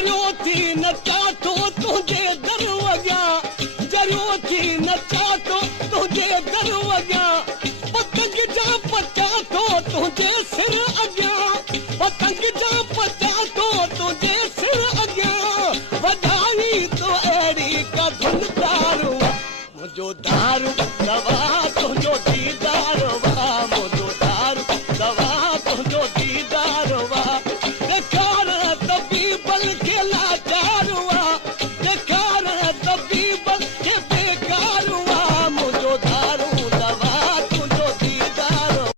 जरियो थी नचा तो तुझे दरवाजा जरियो थी नचा तो तुझे दरवाजा पतंग जा पचा तो तुझे सिर अॻियां पतंग जा पचा तो तुझे सिर अॻियां वधाई तो अहिड़ी का धुन दारू मुंहिंजो दारू दवा